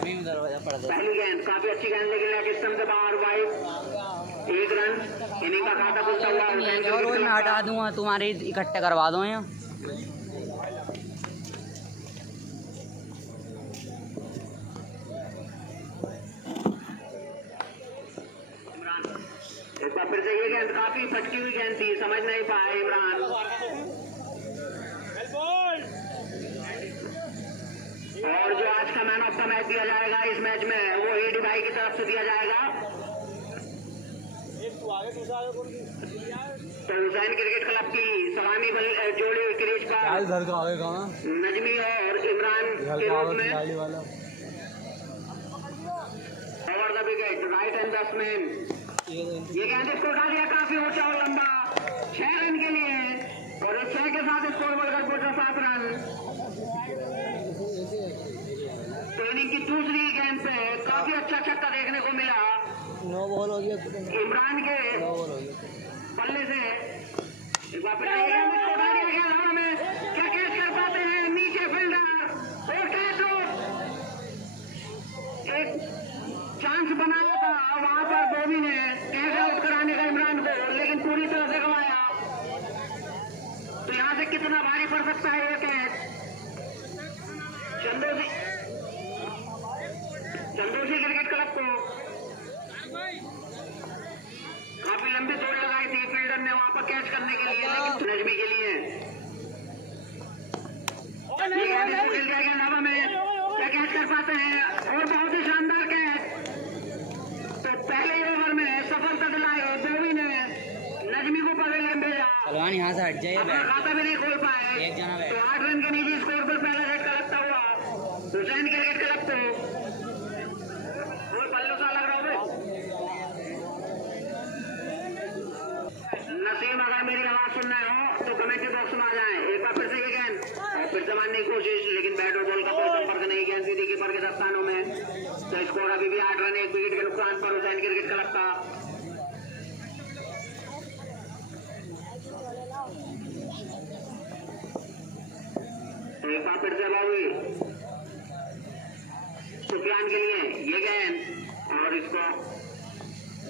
पहली गेंद काफी अच्छी गेंद लेकिन लेग स्टंप से बाहर वाइड, 1 रन। इनिंग का खाता खुलता हुआ रोज मैं हटा दूंगा, तुम्हारे इकट्ठे करवा दो यहाँ। एक बार फिर से ये गेंद काफी फटकी हुई गेंद थी, समझ नहीं पाए इमरान। और जो आज का मैन ऑफ द मैच दिया जाएगा इस मैच में वो एडी भाई की तरफ से दिया जाएगा। तो हुसैन क्रिकेट क्लब की सलामी जोड़ी क्रीज पर नजमी और इमरान के रूप में over the wicket right hand batsman. ये गेंद इसको उठा दिया काफी ऊंचा और लंबा, 6 रन के लिए, और इस 6 के साथ स्कोर बढ़कर पहुंचा 7 रन। तो इनिंग की दूसरी गेंद पे काफी अच्छा छक्का देखने को मिला 9 बॉल हो गया इमरान के बल्ले से। एक बार फिर ये गेंद इसको उठा दिया गया हवा में, क्या कैच कर पाते हैं नीचे फील्डर, और कैच एक चांस बनाया था वहां पर बॉबी ने कैच आउट कराने का इमरान को, लेकिन पूरी तरह से गंवाया। तो यहां से कितना भारी पड़ सकता है ये कैच। चंदोसी क्रिकेट क्लब को काफी लंबी दौड़ लगाई थी फील्डर ने वहां पर कैच करने के लिए, लेकिन नजमी के लिए हवा में क्या कैच कर पाते हैं, और बहुत ही शानदार कैच। तो पहले ओवर में सफलता दिलाई बॉबी ने नजमी को पवेलियन भेजा, सलमान यहाँ से हट जाइए, खाता भी नहीं खोल पाए। तो 8 रन के निजी स्कोर पर पहला झटका लगता हुआ हुसैन क्रिकेट क्लब को। पल्लू सा लग रहा है नसीम, अगर मेरी आवाज सुन रहे हो तो कमेंट बॉक्स में आ जाए। एक बार फिर से ये गेंद और फिर से मारने की कोशिश, लेकिन बैट और बॉल का कोई संपर्क नहीं गेंद सीधी कीपर के दस्तानों में। तो स्कोर अभी भी 8 रन 1 विकेट के नुकसान पर हुसैन क्रिकेट क्लब का। एक बार फिर से बाबू सुफियान के लिए ये गेंद, और इसको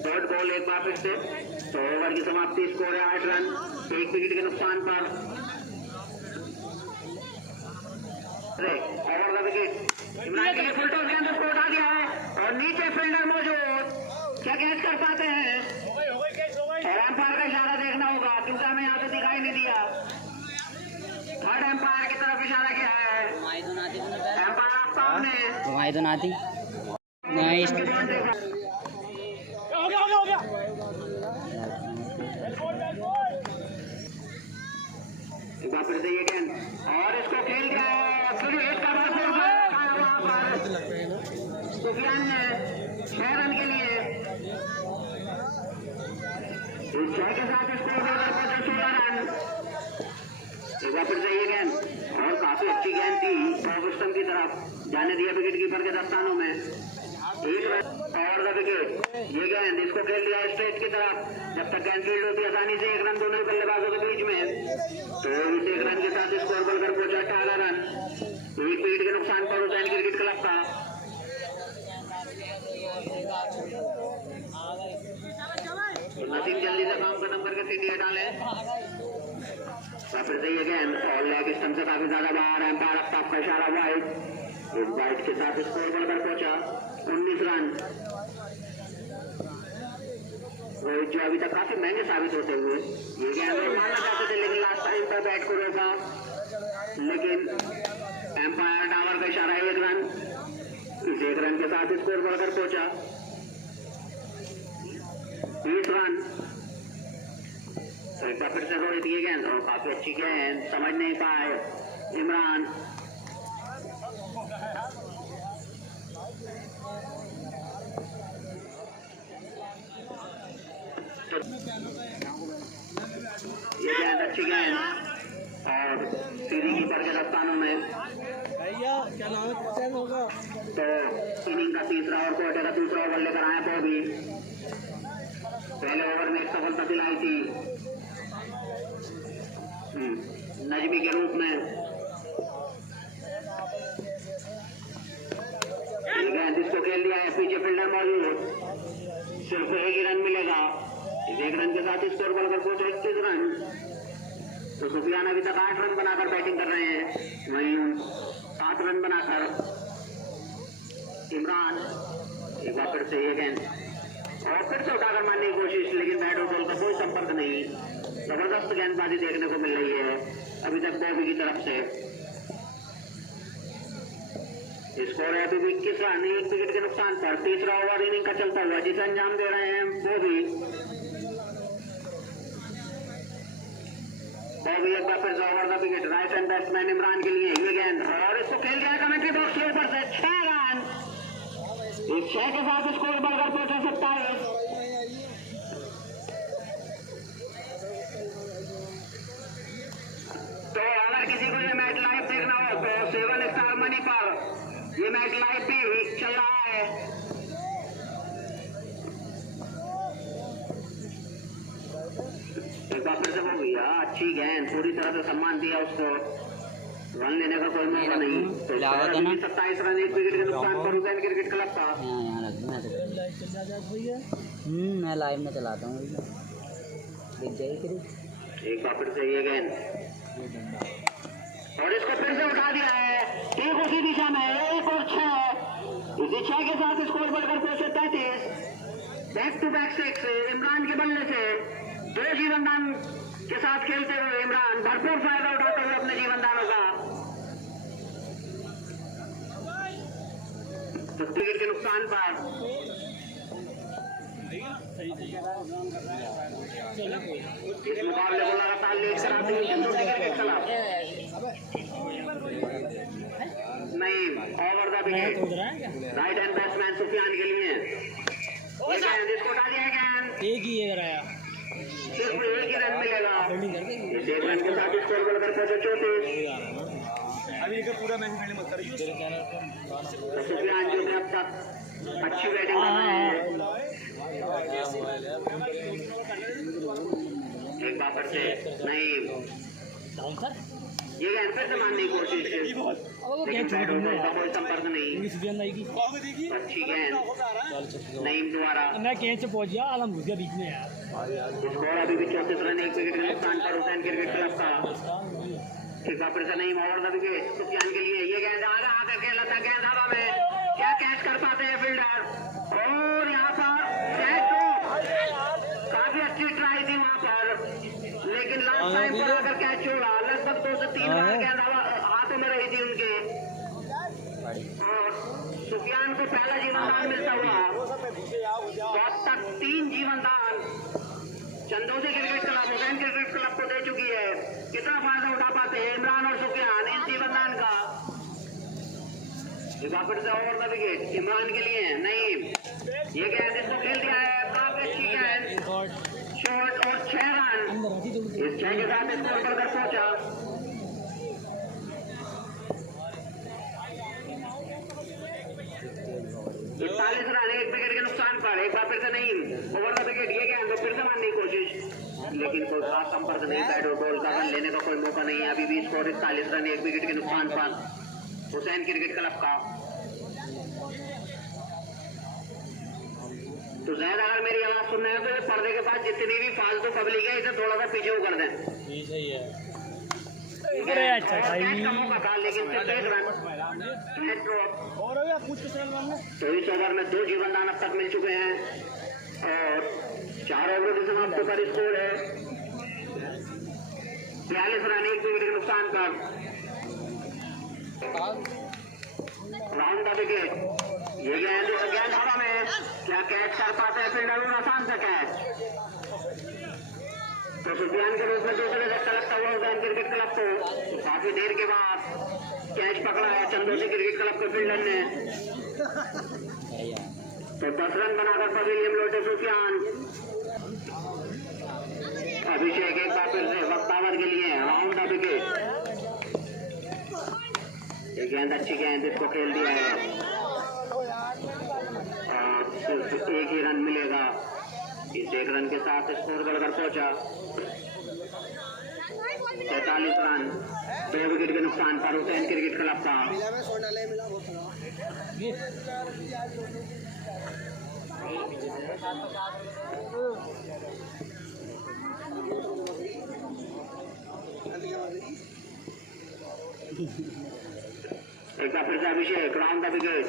डॉट बॉल एक बार फिर से। तो ओवर की समाप्ति, स्कोर है 8 रन 1 विकेट के नुकसान पर। ओवर द विकेट इमरान के लिए फुल टॉस गेंद को उठा दिया है, और नीचे फील्डर मौजूद, क्या कैच कर पाते हैं। और एम्पायर का इशारा देखना होगा क्योंकि हमें यहाँ से दिखाई नहीं दिया। थर्ड एम्पायर की तरफ इशारा किया है एम्पायर आफ्ताब ने। घुमाई तो नाती नहीं हो गया। एक बार फिर से ये गेंद, और इसको खेल दिया है सुफियान ने 6 रन के लिए। इस 6 के साथ स्कोर बढ़कर पहुंचा 16 रन। एक बार फिर से ये गेंद, और काफी अच्छी गेंद थी ऑफ स्टंप की तरफ, जाने दिया विकेट कीपर के दस्तानों में। 1 रन और द विकेट। ये गेंद इसको खेल दिया स्ट्रेट की तरफ, जब तक गेंद फील्ड होती है आसानी से 1 रन दोनों ही बल्लेबाजों के बीच में। तो इस 1 रन के साथ स्कोर बढ़कर पहुंचा 18 रन 1 विकेट के नुकसान पर हुसैन क्रिकेट क्लब का। नसीम जल्दी से काम खत्म करके सीढ़ी हटा ले। फिर से ये गेंद, और लेग स्टंप से काफी ज्यादा बाहर, एम्पायर आफ्ताब का इशारा वाइड। इस वाइड के साथ स्कोर बढ़कर पहुंचा 19 रन। रोहित जो अभी तक काफी महंगे साबित होते हुए ये गेंद मारना चाहते थे, लेकिन लास्ट टाइम पर बैट को रोका, लेकिन एम्पायर टावर का इशारा 1 रन। इस 1 रन के साथ स्कोर बढ़कर पहुंचा 20 रन। एक बार फिर से रोहित ये गेंद, और काफी अच्छी गेंद, समझ नहीं पाए इमरान। ये गेंद अच्छी गेंद, और सीधी कीपर के दस्तानों में। भैया क्या नाम होगा। तो इनिंग का तीसरा और क्वार्टर का दूसरा ओवर लेकर आए बॉबी। पहले ओवर में एक सफलता दिलाई थी नजमी के रूप में। इसको खेल दिया है, पीछे फील्डर मौजूद, सिर्फ एक ही रन मिलेगा। इस एक रन के साथ स्कोर बढ़कर पहुंचा 31 रन। तो सुफियान अभी तक 8 रन बनाकर बैटिंग कर रहे हैं, वहीं 7 रन बनाकर इमरान एक बार फिर से ये गेंद और फिर से उठाकर मारने की कोशिश, लेकिन बैट और बॉल का कोई संपर्क नहीं। जबरदस्त गेंदबाजी देखने को मिल रही है अभी तक बॉबी की तरफ से। स्कोर है अभी भी 21 रन, 1 विकेट के नुकसान पर। तीसरा ओवर इनिंग का चलता हुआ जिसे अंजाम दे रहे हैं बॉबी एक बार फिर से over the wicket. Right hand batsman Imran के लिए ये गेंद और इसको खेल दिया कमेंट्री बॉक्स के ऊपर से 6 रन। इस 6 के साथ स्कोर बढ़कर पहुंचा 27। तो अगर किसी को ये मैच लाइव देखना हो तो 7 स्टार मनी पर ये मैच लाइव भी चल रहा है। एक बार फिर से हो गया, अच्छी गेंद, पूरी तरह से सम्मान दिया उसको, रन लेने का कोई मौका नहीं। तो 27 रन, 1 विकेट के नुकसान पर हुसैन क्रिकेट क्लब का। मैं लाइव में चलाता हूँ, एक बार फिर से ये गेंद और इसको फिर से उठा दिया है, ठीक उसी दिशा में 1 और 6। इसी 6 के साथ स्कोर बढ़कर पहुंचे 33। बैक टू बैक 6 इमरान के बल्ले से 2 जीवनदान के साथ खेलते हुए इमरान भरपूर फायदा उठाते हुए अपने जीवनदानों का। तो विकेट के नुकसान पर इस मुकाबले को लगातार लीड कराते हुए चंदोसी क्रिकेट क्लब नहीं over the wicket. Right hand batsman Sufiyan के लिए इसको उठा दिया गेंद, एक ही है रहा, सिर्फ 1 ही रन मिलेगा। इस 1 रन के साथ स्कोर बढ़कर पहुंचे 34। अभी पूरा मैच खेलने मत करिए। सुफियान जो है अब तक अच्छी बैटिंग कर रहे हैं। एक बार फिर से नहीं ये गेंद फिर से मारने की कोशिश की, लेकिन बैट और बॉल का कोई संपर्क नहीं। अच्छी गेंद नईम द्वारा, मैं कैच पहुंच गया, आलम घुस गया बीच में यार। स्कोर अभी भी 34 रन, 1 विकेट के नुकसान पर हुसैन क्रिकेट क्लब का। एक बार फिर से Naeem over the wicket Sufiyan के लिए ये गेंद आगे आकर खेला था, गेंद हवा में, क्या कैच कर पाते हैं फील्डर, और यहाँ पर काफी अच्छी ट्राई थी वहां पर, लेकिन लास्ट टाइम पर आकर कैच छोड़ा। लगभग 2 से 3 बार गेंद हाथों में रही थी उनके, और सुफियान को पहला जीवनदान मिलता हुआ। तो अब तक 3 जीवनदान Chandausi cricket club Hussain cricket club को दे चुकी है। कितना फायदा उठा पाते हैं इमरान और सुफियान इस जीवनदान का। एक बार फिर से ओवर द विकेट इमरान के लिए नहीं, ये गेंद इसको खेल दिया है, काफी अच्छी गेंद, शॉट और 6 रन। इस 6 के साथ स्कोर बढ़कर पहुंचा 41 रन, 1 विकेट के नुकसान पर। एक बार फिर से नहीं ओवर द विकेट ये गेंद फिर से मारने की कोशिश, लेकिन कोई खास संपर्क नहीं, बैट और बॉल का रन लेने का कोई मौका नहीं है। अभी भी स्कोर 41 रन, 1 विकेट के नुकसान पर हुसैन क्रिकेट क्लब का। तो जैद अगर मेरी आवाज सुन रहे हैं तो ये पर्दे के पास जितनी भी फालतू पब्लिक है इसे थोड़ा सा पीछे कर दें। का मौका था, लेकिन सिर्फ 1 रन। तो इस ओवर में 2 जीवनदान अब तक मिल चुके हैं और 4 ओवर की समाप्ति पर स्कोर है 42 रन, 1 विकेट के नुकसान पर। राउंड द विकेट ये गेंद हवा में, क्या कैच कर पाते हैं फील्डर, आसान से कैच। तो सुफियान के रूप में दूसरे धक्का लगता हुआ हुसैन क्रिकेट क्लब को काफी देर के बाद कैच पकड़ा है चंदोसी क्रिकेट क्लब के फील्डर ने। तो 10 रन बनाकर पवेलियन लौटे सुफियान। अभिषेक एक बार फिर से वक्तावर के लिए राउंड द विकेट, ये गेंद अच्छी गेंद, इसको खेल दिया है, सिर्फ 1 ही रन मिलेगा। इस 1 रन के साथ स्कोर बढ़कर पहुंचा 43 रन। 2 विकेट के नुकसान पर हुसैन क्रिकेट क्लब का। एक बार फिर से अभिषेक राउंड द विकेट,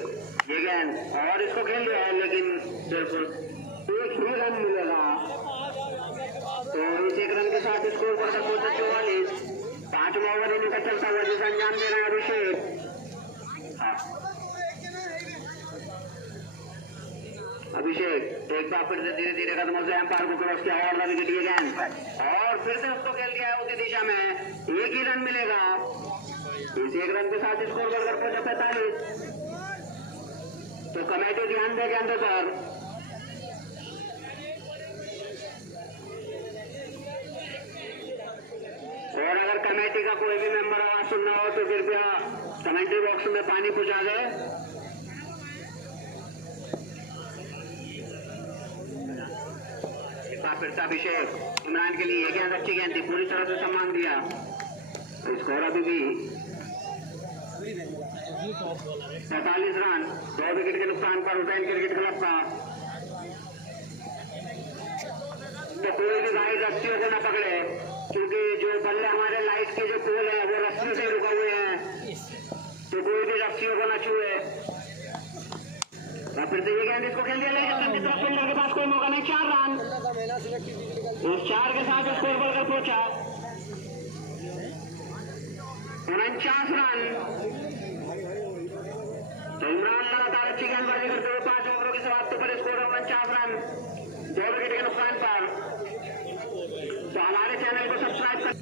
ये गेंद और इसको खेल लिया है लेकिन सिर्फ 1 ही रन मिलेगा। तो इस 1 रन के साथ स्कोर बढ़कर पहुंचा 44। 5वां ओवर इनिंग का चलता हुआ जिसे अंजाम दे रहे हैं अभिषेक। अभिषेक एक बार फिर से धीरे धीरे कदमों से एम्पायर को क्रॉस किया और विकेट, ये गेंद और फिर से उसको खेल दिया है उसी दिशा में, 1 ही रन मिलेगा। इस 1 रन के साथ स्कोर बढ़कर पहुंचा 45। तो कमेटी ध्यान दे गेंदों पर। और अगर कमेटी का कोई भी मेंबर आवाज सुनना हो तो कृपया कमेंट्री बॉक्स में पानी पहुंचा दे। फिर से अभिषेक इमरान के लिए ये गेंद अच्छी गेंद थी, पूरी तरह से सम्मान दिया। तो स्कोर अभी भी 45 रन, 2 विकेट के नुकसान पर हुसैन क्रिकेट क्लब का। तो कोई भी भाई रस्सियों को न पकड़े, क्योंकि जो बल्ले हमारे लाइट के जो पोल है वो रस्सियों से रुके हुए हैं, तो कोई भी रस्सियों को न छुए। फिर से ये गेंद इसको खेल दिया लेकिन फील्डर के पास कोई मौका नहीं। 4 रन, उस 4 के साथ स्कोर बढ़कर पहुंचा 49 रन। तो इमरान लगातार अच्छी गेंदबाजी करते हुए 5 ओवरों की समाप्ति पर स्कोर 49 रन, 2 विकेट के नुकसान पर। तो हमारे चैनल को सब्सक्राइब कर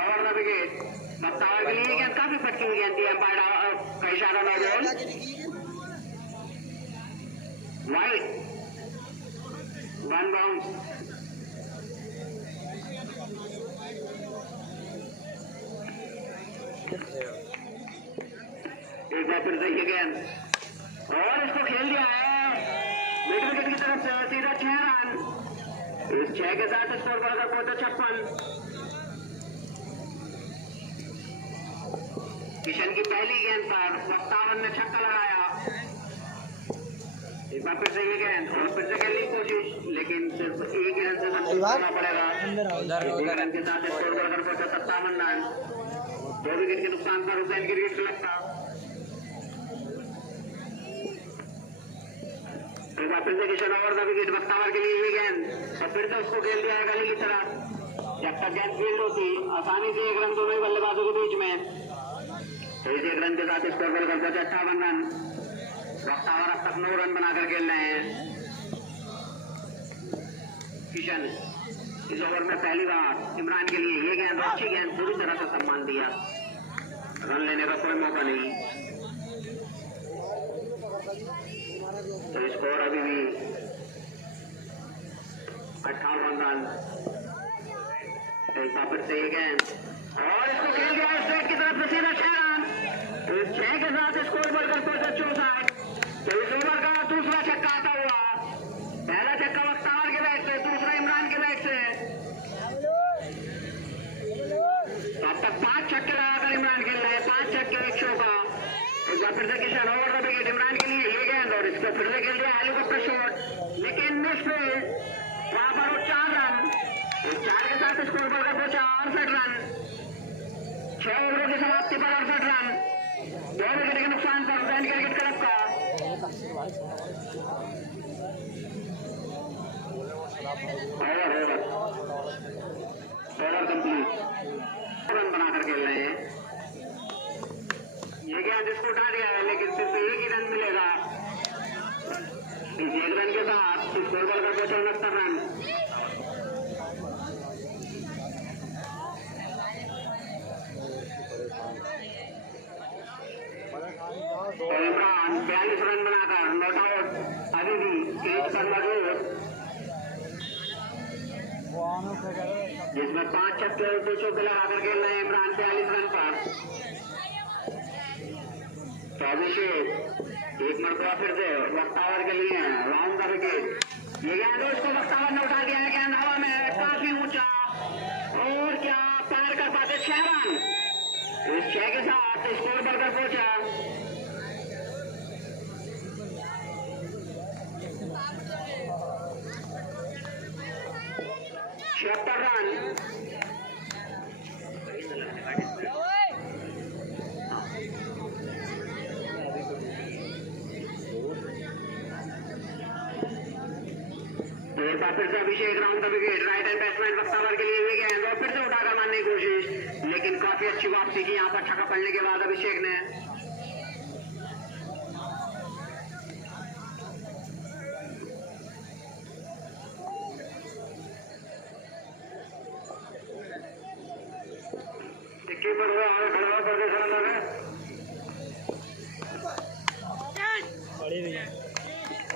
और न विकेट बख्तावर के लिए गेंद काफी फटकी हुई गेंद थी, एम्पायर का इशारा न बॉल वाइड, 1 बाउंस। एक बार फिर से ये गेंद और इसको खेल दिया है मिड विकेट की तरफ से, सीधा 6 रन। इस 6 के साथ स्कोर बढ़कर पहुंचा 56। किशन की पहली गेंद पर बख्तावर ने छक्का लगाया। एक बार फिर से ये गेंद और फिर से खेलने की कोशिश, लेकिन सिर्फ 1 रन से संतुष्ट होना पड़ेगा। 1 रन के साथ स्कोर बढ़कर पहुंचा 57 रन, 2 विकेट के नुकसान पर हुसैन क्रिकेट क्लब का। एक बार फिर से Kishan over the wicket, Bakhtawar के लिए ये गेंद और फिर से उसको खेल दिया है गली की तरफ। जब तक गेंद फील्ड होती आसानी से 1 रन दोनों ही बल्लेबाजों के बीच में। तो इस 1 रन के साथ स्कोर बढ़कर पहुंचा 58 रन। बख्तावर अब तक 9 रन बनाकर खेल रहे हैं। किशन इस ओवर में पहली बार इमरान के लिए ये गेंद अच्छी गेंद, पूरी तरह से सम्मान दिया, रन लेने का कोई मौका नहीं। तो स्कोर अभी भी 58 रन। एक बार फिर से ये गेंद और इसको खेल दिया स्ट्रेट की तरफ से सीधा 6 रन। तो 6 के साथ स्कोर बढ़कर पहुंचा 64। तो इस ओवर का दूसरा छक्का आता हुआ, पहला छक्का बख्तावर के बैट से, दूसरा इमरान के बैट से। तो अब तक 5 छक्के लगाकर इमरान खेल रहे हैं, 5 छक्के 1 चौका। एक बार फिर से Kishan over the wicket, Imran के लिए ये गेंद और इसको फिर से खेल दिया हेलीकॉप्टर शॉट, लेकिन मिस फील्ड, वहां पर वो 4 रन। इस 4 के साथ स्कोर बढ़कर पहुंचा 68 रन, 6 ओवरों की समाप्ति पर 68 रन, 2 विकेट के नुकसान पर हुसैन क्रिकेट क्लब का। ओवर कंप्लीट, रन बनाकर खेल रहे हैं। ये गेंद इसको उठा दिया है लेकिन सिर्फ 1 ही रन मिलेगा। इस 1 रन के साथ स्कोर बढ़कर पहुंचा 69 रन। और इमरान 42 रन बनाकर नॉट आउट, अभी भी क्रीज पर मौजूद, जिसमें 5 छक्के और 2 चौके लगाकर खेल रहे हैं इमरान 42 रन पर। तो अभिषेक एक मरतबा फिर से बख्तावर के लिए राउंड द विकेट, ये गेंद उसको बख्तावर ने उठा दिया है, गेंद हवा में काफी ऊंचा और क्या पार कर पाते 6 रन। इस 6 के साथ स्कोर बढ़कर पहुंचा 76 रन। तो एक बार फिर से Abhishek round the wicket right hand batsman वक्तावर के लिए गेंद और फिर से उठाकर मारने की कोशिश, लेकिन काफी अच्छी वापसी की यहाँ पर छक्का पड़ने के बाद अभिषेक ने। कीपर हुआ खड़ा हुआ प्रदर्शन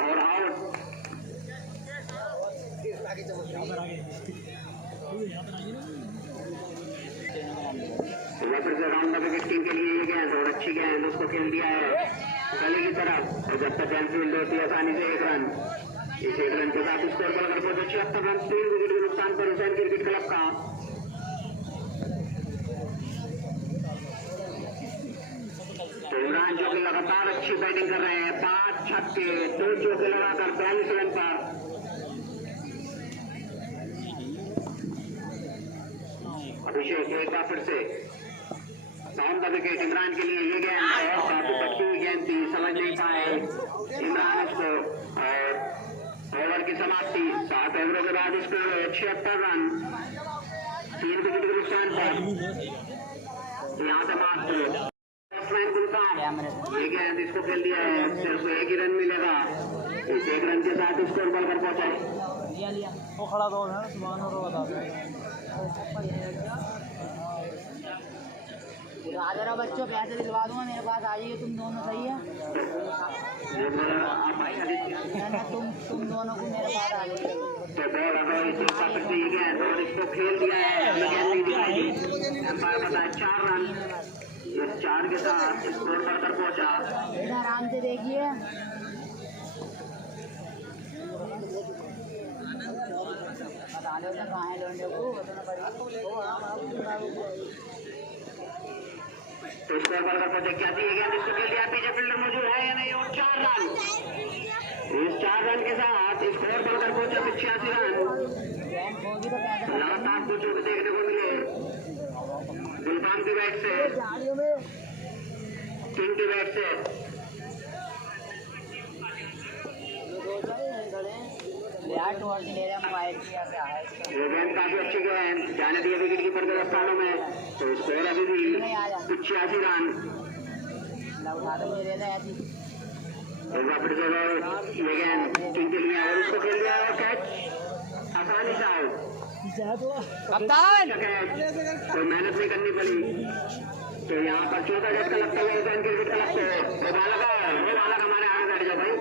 और आउट। फिर से राउंड द विकेट टीम के लिए ये गेंद और अच्छी गेंद उसको खेल दिया है गली की तरफ और जब तक फील्ड होती है आसानी से 1 रन। इस 1 रन के साथ स्कोर बढ़कर पहुंचे 76 रन 3 विकेट के नुकसान पर हुसैन क्रिकेट क्लब का। तो इमरान जो कि लगातार अच्छी बैटिंग कर रहे हैं 5 छक्के 2 चौके लगाकर 42 रन पर। अभिषेक एक बार फिर से डाउन द विकेट इमरान के लिए ये गेंद और काफी पक्की हुई गेंद थी, समझ नहीं पाए इमरान उसको और ओवर की समाप्ति 7 ओवरों के बाद स्कोर 76 रन 3 विकेट के नुकसान पर। यहाँ से मात्र ये गेंद इसको खेल दिया है, सिर्फ 1 ही रन मिलेगा। इस 1 रन के साथ स्कोर बढ़कर पहुंचा वो खड़ा तो है सुभान राजा बच्चों पैसे दिलवा दूंगा, मेरे पास आ जाइए तुम दोनों, सही है ना, तुम दोनों को मेरे पास आ जाइए। तो ये गेंद और इसको खेल दिया है एम्पायर बताया 4 रन। इस 4 के साथ स्कोर बढ़कर पहुंचा। आराम से देखिए बता दो कहाँ है लोंडे को तो स्कोर बढ़कर पहुंचे क्या थी ये गेंद इसको खेल दिया, पीछे फील्डर मौजूद है या नहीं और 4 रन। इस 4 रन के साथ स्कोर बढ़कर पहुंचा 85 रन। लगातार कुछ देखने को मिले गुलफाम की बैट से किंग की बैट से। ये गेंद काफी अच्छी गेंद जाने दिए विकेट कीपर के स्थानों में, तो स्कोर अभी भी 85 रन। एक बार फिर से ये गेंद किंग के लिए और उसको खेल दिया और कैच आसानी से आउट। कोई मेहनत नहीं करनी पड़ी। तो यहाँ पर 14 गज का लगता है हुसैन क्रिकेट क्लब को। बालक हमारे आगे बैठ जाओ भाई।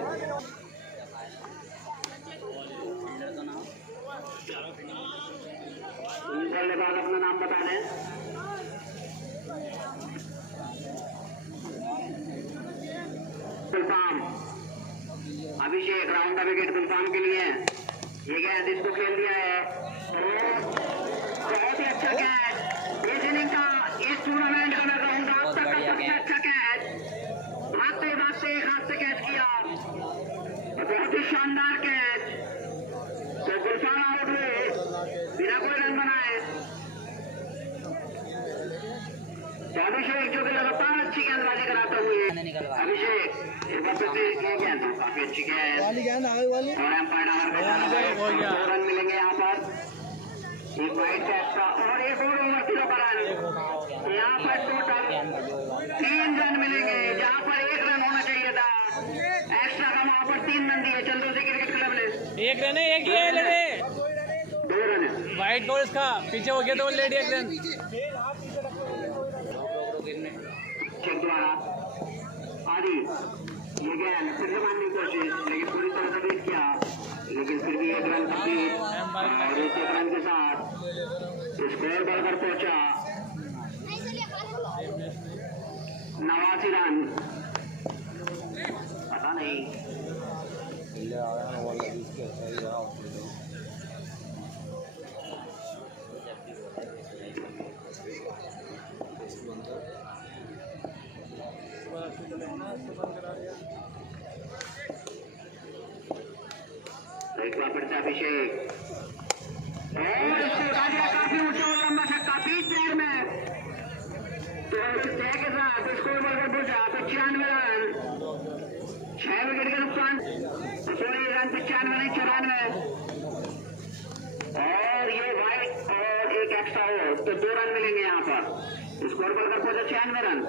निकलने बाद अपना नाम बता दें। गुलफाम अभिषेक राउंड द विकेट गुलफाम के लिए ये गेंद इसको खेल दिया है बहुत ही अच्छा कैच इस इनिंग का, इस टूर्नामेंट का मैं कहूँगा अब तक का सबसे अच्छा कैच। भागते भागते एक हाथ से कैच किया, बहुत ही शानदार कैच। तो गुलफाम आउट हुए बिना कोई रन बनाए। तो अभिषेक जो कि लगातार अच्छी गेंदबाजी कराते हुए अभिषेक एक बार फिर से ये गेंद काफी अच्छी गेंद और एम्पायर 4 रन मिलेंगे यहाँ पर। एक वाइड कैच का और एक और ओवर 0 का रन। यहाँ पर टोटल 3 रन मिलेंगे जहाँ पर 1 रन होना चाहिए था। एक्स्ट्रा का वहाँ पर 3 रन दिए चंद्रशेखर क्रिकेट क्लब ने। 1 रन है, 1 ही है लेने 2 रन है। वाइट बॉल इसका पीछे हो गया तो लेडी 1 रन चेक द्वारा आदि ये गेंद फिर से मारने की कोशिश, लेकिन पूरी तरह से बीट किया, लेकिन फिर भी 1 रन कंप्लीट और इस 1 रन के साथ स्कोर बढ़कर पहुंचा 89 रन। पता नहीं एक वापस से अभिषेक और इसको उठा दिया काफी ऊंचा और लंबा छक्का 20 पैर में। तो इस जय के साथ स्कोर बढ़कर पहुंचा 95 रन, 6 विकेट के नुकसान, 16 रन 95 नहीं 94। और ये वाइट और एक एक्स्ट्रा हो तो 2 रन मिलेंगे यहाँ पर। स्कोर बढ़कर पहुंचा 96 रन।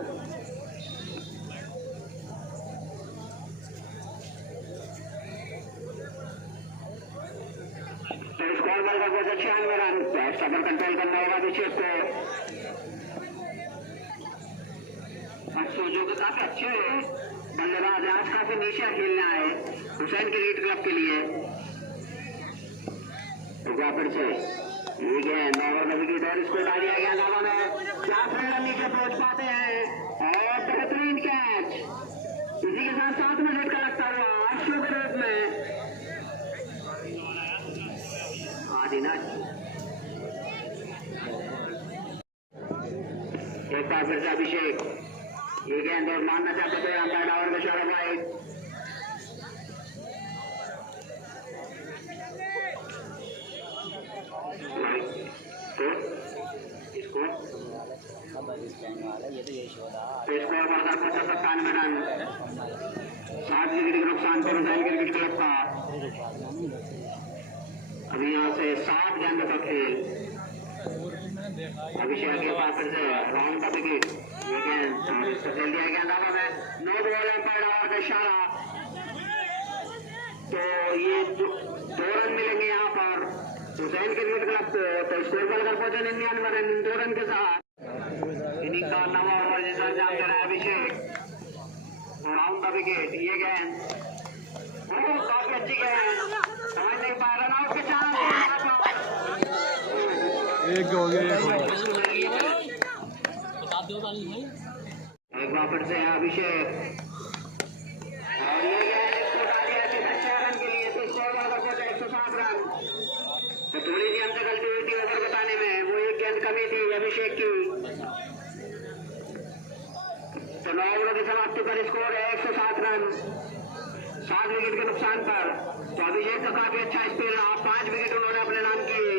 तो स्कोर बढ़कर पहुंचा 96 रन। एक्स्ट्रा पर कंट्रोल करना होगा अभिषेक को। जो कि काफी अच्छे बल्लेबाज आज काफी नीचे खेलना है हुसैन क्रिकेट क्लब के लिए। फिर से ये गेंद और विकेट और इसको उठा दिया गया दावा में। 4 रन नीचे पहुंच पाते हैं और बेहतरीन कैच इसी के साथ 7 मिनट का लगता हुआ अश्व के रूप में आदिनाथ। एक बार फिर से अभिषेक ये गेंद और मारना चाहते थे अंपायर डावर का इशारा वाइड। स्कोर बढ़कर पहुंचा 97 रन, 7 विकेट के नुकसान पर हुसैन क्रिकेट क्लब का। अभी यहाँ से 7 गेंदों का खेल। अभिषेक के पास फिर से राउंड का विकेट। ये गेंद इसको खेल दिया गया दावा में। 9 बॉल अंपायर डावर का इशारा। तो ये 2 रन मिलेंगे यहाँ पर हुसैन क्रिकेट क्लब को। तो स्कोर बढ़कर पहुंचा 99 रन 2 रन के साथ। इनिंग का 9वां ओवर जिसका अंजाम दे रहा है अभिषेक और राउंड का विकेट। ये गेंद काफी अच्छी गेंद, समझ नहीं पा रन आउट के चांस एक हो गया। एक बार फिर से अभिषेक और ये गेंद इसको उठा दिया 6 रन के लिए। तो स्कोर बढ़कर पहुंचा 107 रन। तो थोड़ी सी हमसे गलती हुई थी ओवर बताने में, वो एक गेंद कमी थी अभिषेक की। तो 9 ओवरों की समाप्ति पर स्कोर है 107 रन, 7 विकेट के नुकसान पर। तो अभिषेक का काफी अच्छा स्पेल रहा, 5 विकेट उन्होंने अपने नाम किए।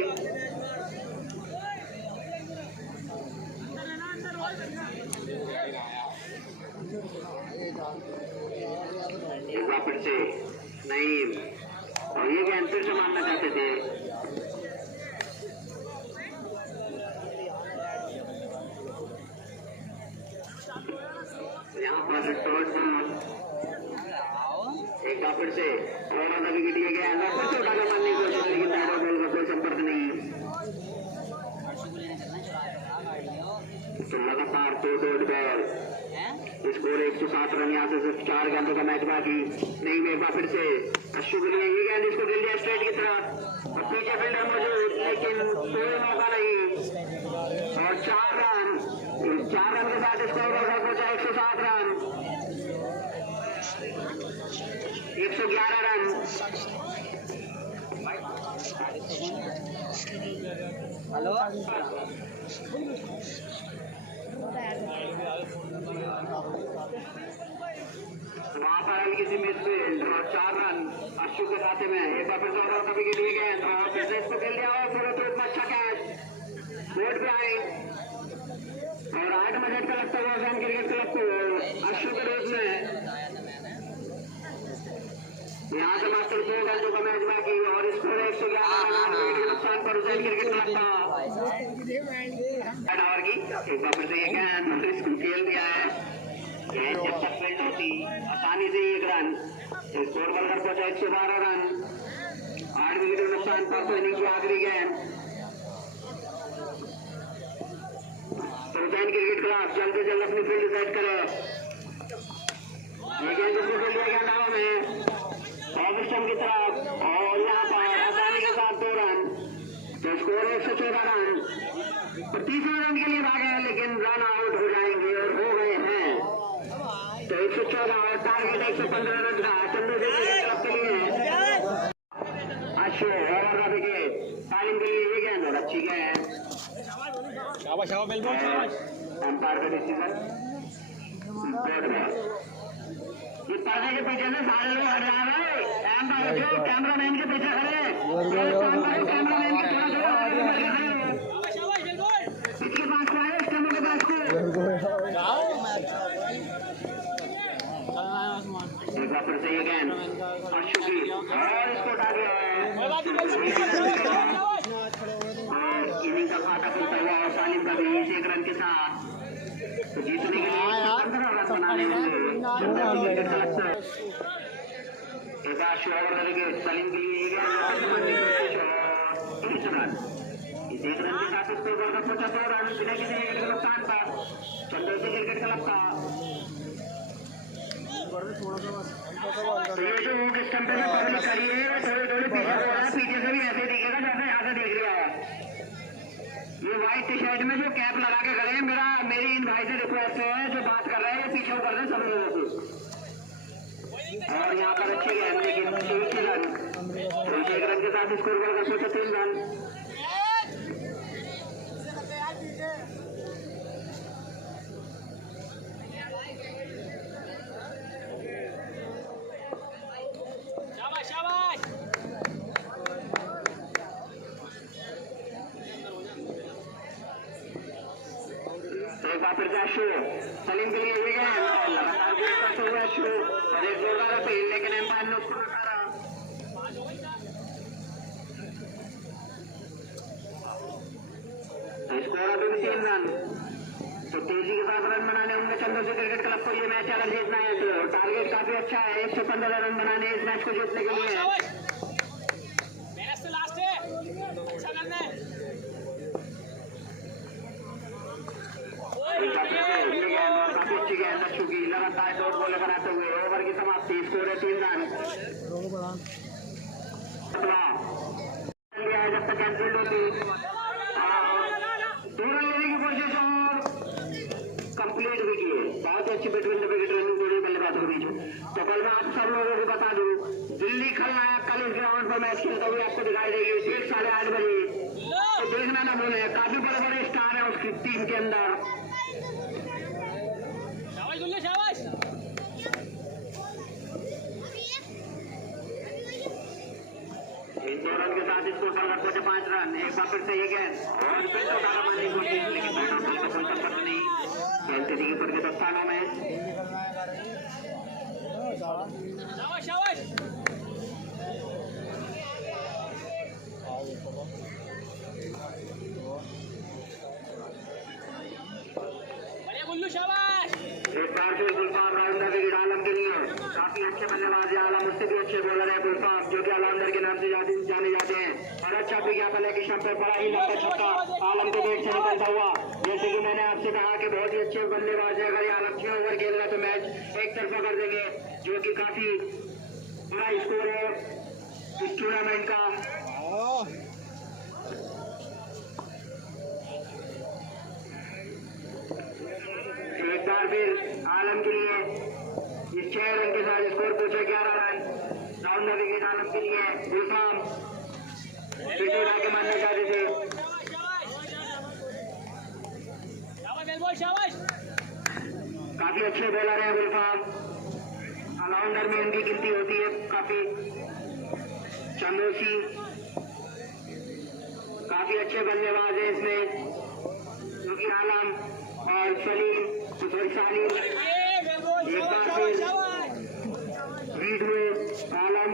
एक बार फिर से नहीं और ये गेंद फिर से मारना चाहते थे। यहाँ पर एक बार फिर से और आधा विकेट ये गया। फिर से उठाकर मारने की कोशिश, लेकिन दादा बॉल का कोई संपर्क नहीं। तो लगातार 2 बॉल। Score 107 run. यहाँ से सिर्फ 4 गेंदों का मैच बाकी। नहीं में एक बार फिर से अश्व के लिए ये गेंद इसको खेल दिया स्ट्रेट की तरफ और पीछे फील्डर मौजूद, लेकिन कोई मौका नहीं। और 4 रन के साथ स्कोर बढ़कर पहुंचा 107 रन, 111 रन। हेलो वहां पर हल्की सी मिसफील्ड और 4 रन अश्व के खाते में। एक बार फिर से ओवर कभी के लिए गेंद और फिर से इसको खेल दिया और पूरे थ्रोट में अच्छा कैच बोर्ड पे आए और 8 मिनट का लगता हुआ हुसैन क्रिकेट क्लब को अश्व के रूप में। यहाँ से मात्र 2 गेंदों का मैच बाकी और स्कोर 111 रन के नुकसान पर हुसैन क्रिकेट क्लब का। डावर की एक बार फिर से ये गेंद इसको खेल दिया है। जब तक फील्ड होती आसानी से 1 रन। स्कोर बढ़कर पहुंचा 112 रन, 8 विकेट के नुकसान पर। तो इनिंग की आखिरी गेंद। तो हुसैन क्रिकेट क्लब जल्द से जल्द अपनी फील्ड सेट करे। ये गेंद इसको खेल दिया गया दावा में ऑफिस्टम की तरफ और यहाँ पर आसानी के साथ 2 रन। तो स्कोर 114 रन। तो 30 रन के लिए भागे हैं, लेकिन रन आउट हो जाएंगे और हो गए हैं। तो 114 और टारगेट 115 रन का चंद्रशेखर क्लब के लिए। अश्व और विकेट तालीम के लिए ये गेंद और अच्छी गेंद। अंपायर का डिसीजन बोर्ड में। ये पर्दे के पीछे से सारे लोग हट जा रहे हैं। जो कैमरामैन के पीछे खड़े हैं, कैमरामैन के थोड़ा थोड़ा इसके पास को आए, स्टैंड के पास को एक बार फिर से ये गेंद अशुकी और इसको उठा दिया है। इनिंग का खाता खुलता हुआ और सालिम का भी 1 रन के साथ तो जीतने के लिए 15 रन बनाने होंगे। एक बार शो ओवर करेंगे सलीम के लिए 1 रन। इस 1 रन के साथ स्कोर का 75 रन बिना किसी विकेट के नुकसान पर चंद्रशेखर क्रिकेट क्लब का। तो ये जो स्टंप में पब्लिक खड़ी है थोड़ी पीछे हो रहा है, पीछे से भी ऐसे दिखेगा जैसे यहाँ से देख लिया है। ये व्हाइट टी शर्ट में जो कैप लगा के खड़े हैं, मेरी इन भाई से रिक्वेस्ट है जो बात कर रहे हैं ये पीछे कर दें सब लोगों को। और यहाँ पर अच्छी गेंद लेकिन 1 रन, 1 रन के साथ स्कोर कर 3 रन। एक बार फिर शो सलीम के लिए ये गेंद लगातार करते हुए शो और एक जोरदार अपील लेकिन एम्पायर ने उसको नकारा। स्कोर अभी भी 3 रन। तो तेजी के साथ रन बनाने होंगे चंद्रशेखर क्रिकेट क्लब को। ये मैच अगर जीतना है तो टारगेट काफी अच्छा है, 115 रन बनाने इस मैच को जीतने के लिए। काफी अच्छी गेंद अशुकी लगातार डॉट बॉल बनाते हुए ओवर की समाप्ति। स्कोर है 3 रन। जब तक कैंसिल होती 2 रन लेने की कोशिश और कंप्लीट भी किए। बहुत अच्छी बिटवीन द विकेट रनिंग पूरी बल्लेबाजों के बीच। तो कल मैं आप सब लोगों को बता दूं दिल्ली खलनायक कल इस ग्राउंड पर मैच खेलते हुए आपको दिखाई देगी ठीक 8:30 बजे। तो देखना ना भूलें, काफी बड़े बड़े स्टार है उसकी टीम के अंदर। इन 2 रन के साथ इसको 5 रन। एक बार फिर से ये गेंद और फिर से उठाकर मारने की कोशिश लेकिन बैटर का कोई संपर्क नहीं। गेंद तेजी पर के दस्तानों में एक बार फिर गुलफाम राउंडर विकेट आलम के लिए। काफी अच्छे बल्लेबाज है आलम, उससे भी अच्छे बॉलर है गुलफाम जो कि ऑलराउंडर के नाम से जाने जाते हैं। और अच्छा विज्ञापन है कि शम पे बड़ा ही लंबा छक्का आलम के बैट से निकलता हुआ। जैसे कि मैंने आपसे कहा कि बहुत ही अच्छे बल्लेबाज है, अगर ये आलम 6 ओवर खेल रहा है तो मैच एक तरफा कर देंगे, जो कि काफी बड़ा स्कोर है इस टूर्नामेंट का। एक बार फिर आलम के लिए इस 6 रन के साथ स्कोर पूछे 11 रन। राउंडर विकेट आलम के लिए गुलफाम फिर उड़ा के मारना चाहते थे। काफी अच्छे बॉलर हैं गुलफाम, ऑलराउंडर में इनकी गिनती होती है काफी। चंदोसी काफी अच्छे बल्लेबाज है इसमें, क्योंकि आलम और सलीम सालिम। एक बार फिर रीड हुए आलम,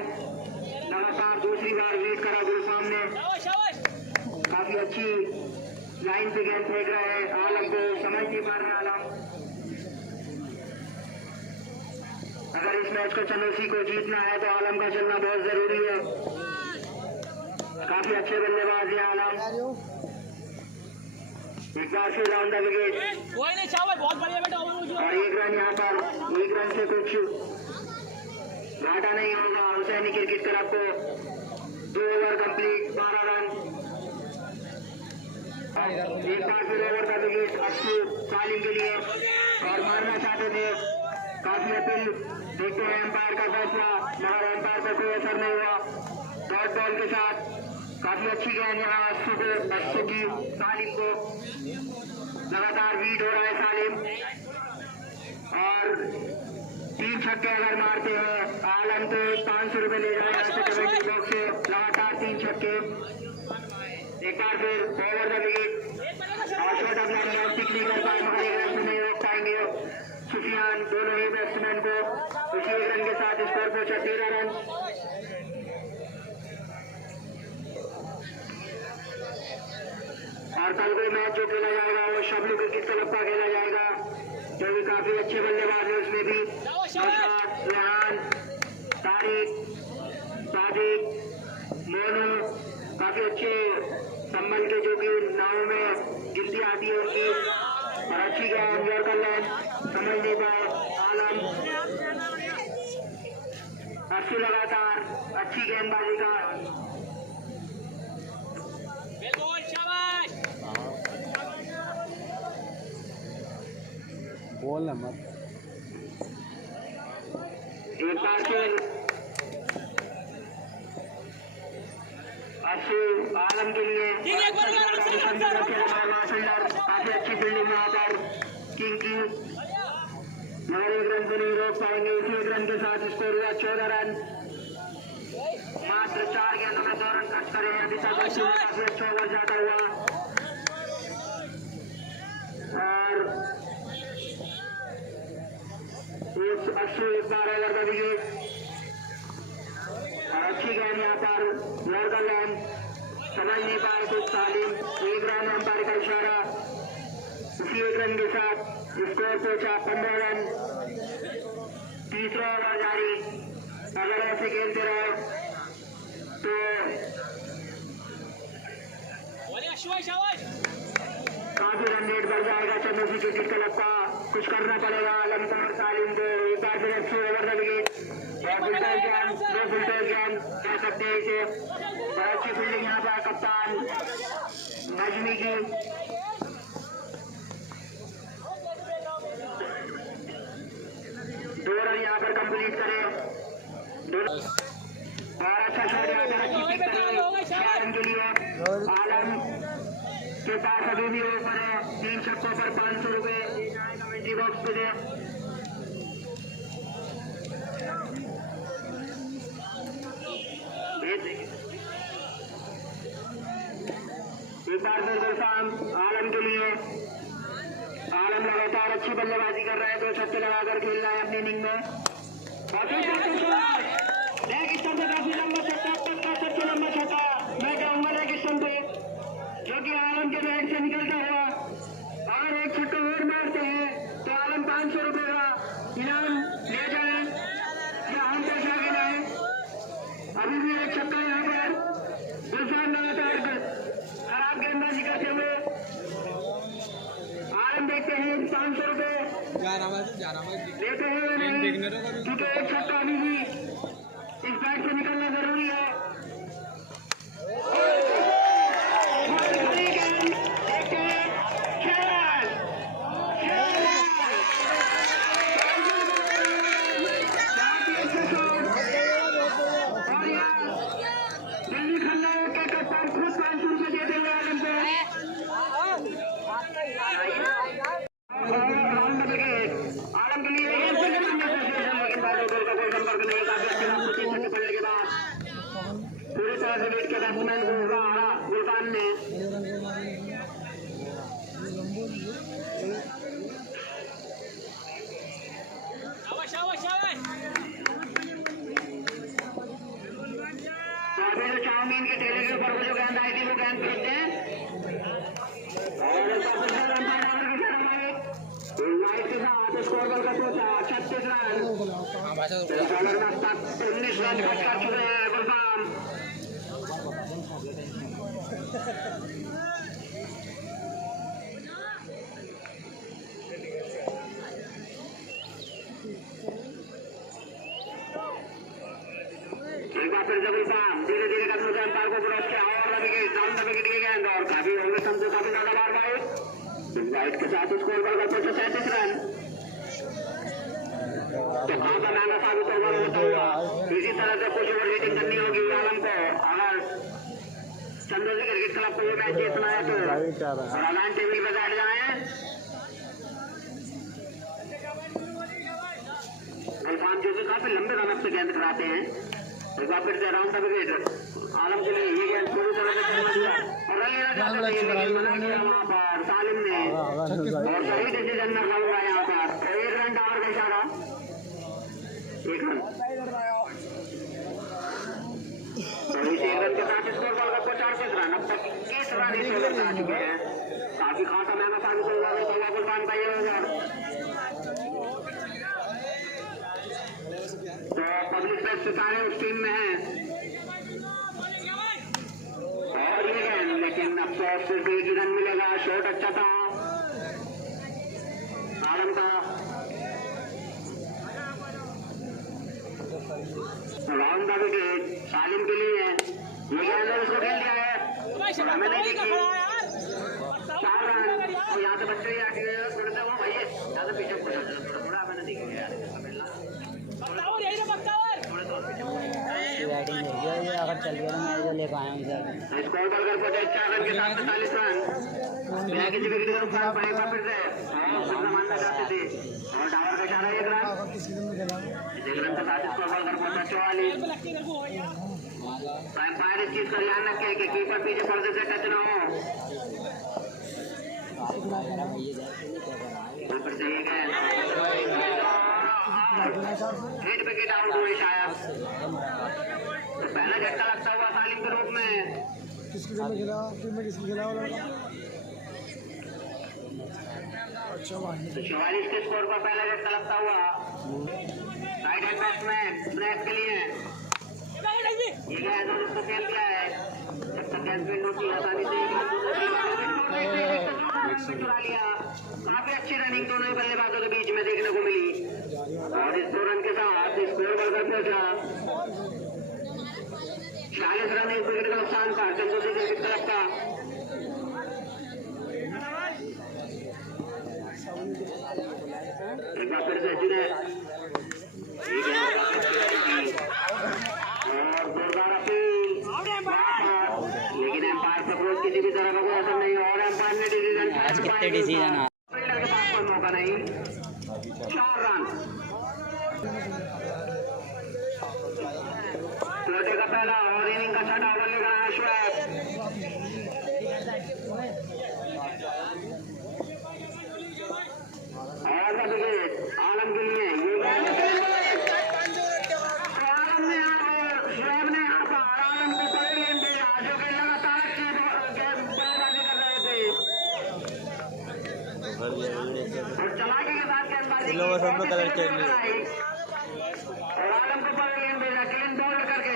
लगातार दूसरी बार रीड करा गुलफाम ने। काफी अच्छी लाइन पे गेंद फेंक रहा है, आलम को समझ नहीं पा रहा आलम। अगर इस मैच को चंदोसी को जीतना है तो आलम का चलना बहुत जरूरी है। काफी अच्छे बल्लेबाज है आलम। एक बार फिर राउंड विकेट बहुत बढ़िया बेटा। और 1 रन यहाँ पर, 1 रन से कुछ घाटा नहीं होगा हुसैनी क्रिकेट क्लब को। 2 ओवर कंप्लीट 12 रन। एक बार फिर ओवर का विकेट अच्छी सालिम के लिए और मारना चाहते थे। काफी अपील देखते हैं एम्पायर का फैसला, मगर एम्पायर का कोई असर नहीं हुआ। डॉट बॉल के साथ काफी अच्छी गेंद यहाँ अस्सू की सालिम को। लगातार वीट हो रहा है सालिम और 3 छक्के अगर मारते हैं आलम को 500 रुपए ले जाएगा कमेंट्री बॉक्स से। लगातार 3 छक्के। एक बार फिर ओवर द विकेट और छोटा प्लेयर टिक नहीं कर पाए मगर एक रन नहीं रोक पाएंगे सुफियान। दोनों ही बैट्समैन को उसी एक रन के साथ स्कोर पहुंचा 13 रन। और कल को मैच जो खेला जाएगा वो शबलू क्रिकेट क्लब का खेला जाएगा जो भी काफी अच्छे बल्लेबाज है। उसमें भी रेहान, तारिक, सादिक, मोनू काफी अच्छे संबल के जो कि नाव में गिनती आती है उनकी। और अच्छी गेंद यॉर्कर लाइन समझ नहीं पाए आलम। 80 लगातार अच्छी गेंदबाजी का बोलना मत। एक बार फिर अस्सू आलम के लिए काफी अच्छी फील्डिंग वहां पर किंग की मगर एक रन को नहीं रोक पाएंगे। इसी एक रन के साथ स्कोर हुआ 14 रन। मात्र 4 गेंदों में 2 रन खर्च करे अभी तक अस्सू ने काफी अच्छा ओवर जाता हुआ। और अस्सू एक बार ओवर द विकेट और अच्छी गेंद यहाँ पर यॉर्कर लाइन समझ नहीं पाए तो सालिम। एक रन अंपायर का इशारा। उसी एक रन के साथ स्कोर पहुंचा 15 रन। तीसरा ओवर जारी। अगर ऐसे खेलते रहे तो काफी रन रेट बढ़ जाएगा चंद्रसी क्रिकेट क्लब का। कुछ करना पड़ेगा आलम को और सालिम को। एक बार फिर अच्छी ओवर द विकेट और फुलटॉस ज्ञान 2 फुलटॉस ज्ञान कह सकते हैं इसे। और अच्छी फील्डिंग यहाँ पर कप्तान नजमी की। दो रन यहाँ पर कंप्लीट करे। और अच्छा शॉट यहाँ पर अच्छी पिक करे 6 रन के लिए। आलम के पास अभी भी ओवर है। 3 छक्कों पर 500 रुपए कमेंट्री बॉक्स पे दे। एक बार फिर गुलफाम आलम के लिए। आलम लगातार अच्छी बल्लेबाजी कर रहा है। 2 छक्के लगाकर खेल रहा है अपनी इनिंग में। काफी लंबा छक्का, पक्का सबसे लंबा छक्का मैं कहूंगा लेग स्टंप पे जो कि आलम के बैट से निकलता हुआ। और एक छक्का और मारते हैं तो आलम 500 रुपए का इनाम ले जाए या हम पैसा गिनाए। अभी भी एक छक्का यहाँ पर गुलफाम लगातार खराब गेंदबाजी करते हुए। आलम देखते हैं 500 रुपए लेते हैं नहीं क्योंकि एक छक्का अभी भी इस बैट से निकलना जरूरी है। चाउमीन के ठेले के ऊपर जो गेंद आई थी वो गेंद फेंकते हैं और लाइट के साथ स्कोर बल का पहुंचा 36 रन। 19 रन खर्च कर चुके हैं गुलफाम। एक बार फिर जब गुलफाम धीरे धीरे कदमों से अंपायर को क्रॉस किया और विकेट डाउन द विकेट की गेंद और काफी होंगे समझो काफी ज्यादा बार बाइट के साथ स्कोर बल का पहुंचा 37 रन। तो कहां का महंगा साबित होगा होता हुआ। इसी तरह से कुछ ओवर हिटिंग करनी होगी आलम को अगर चंद्रसी क्रिकेट क्लब को ये मैच जीतना है तो अलान टेबल पर बैठ जाए। से गेंद कराते हैं। एक बार फिर से राउंड द विकेट आलम के लिए ये गेंद पूरी तरह से और वहाँ पर सालिम ने और सही डिसीजन में हुआ यहाँ पर 1 रन डावर का इशारा 1 रन तो इस 1 रन के साथ स्कोर बॉल को 40 रन अब तक 21 रन इस ओवर में आ चुके हैं। काफी खासा महंगा साबित होगा कुर्बान का ये ओवर। तो पब्लिक प्लेस सितारे उस टीम में हैं और ये गेंद लेकिन अफसोस सिर्फ 1 ही रन मिलेगा। शॉट अच्छा था आलम का। राउंड द विकेट सालिम के लिए ये गेंद उसको खेल दिया है हमें नहीं देखी 4 रन। तो यहाँ से बच्चे ही आगे थोड़े से वो भाई यहाँ से पीछे थोड़ा मैंने देखी यार बैटिंग हो गया ये अगर चल गया तो मैं जो लेकर आया हूँ इधर स्कोर बॉल कर पहुंचे 4 रन के साथ 45 रन बिना किसी विकेट के नुकसान पाएगा फिर से मानना चाहते थे और डावर का इशारा 1 रन 1 रन के साथ स्कोर बॉल कर पहुंचा 44। फायर इस चीज का ध्यान रखें कि कीपर पीछे पर्दे से टच ना हो। फिर से ये गेंद हिट विकेट आउट हुई शायद। तो पहला झटका लगता हुआ सालिम के रूप में 44 के स्कोर पर पहला झटका लगता हुआ राइट हैंड बैट्समैन स्नैप के लिए ये गेंद उसको खेल दिया है। जब तक गेंद पे नोटी आसानी से चुरा लिया। काफी अच्छी रनिंग दोनों ही बल्लेबाजों के बीच में देखने को मिली और इस 2 रन के साथ स्कोर बढ़कर पहुंचा 40 रन 1 विकेट का नुकसान था चंदू सिंह की तरफ का। एक बार फिर से जिन्हें और जोरदार अपील लेकिन एम्पायर से कोई किसी भी तरह का कोई असर नहीं और एम्पायर ने डिसीजन आज कितने डिसीजन फील्डर के पास कोई मौका नहीं 4 रन। छोटे का पहला और इनिंग का छठा ओवर लेकर आया शुएब और विकेट आलम के लिए ये आलम ने शुएब ने यहाँ पर आलम को पकड़ लिया जो कि लगातार बल्लेबाजी कर रहे थे और चलाके के साथ गेंदबाजी और आलम को पकड़ लिया क्लीन बॉल करके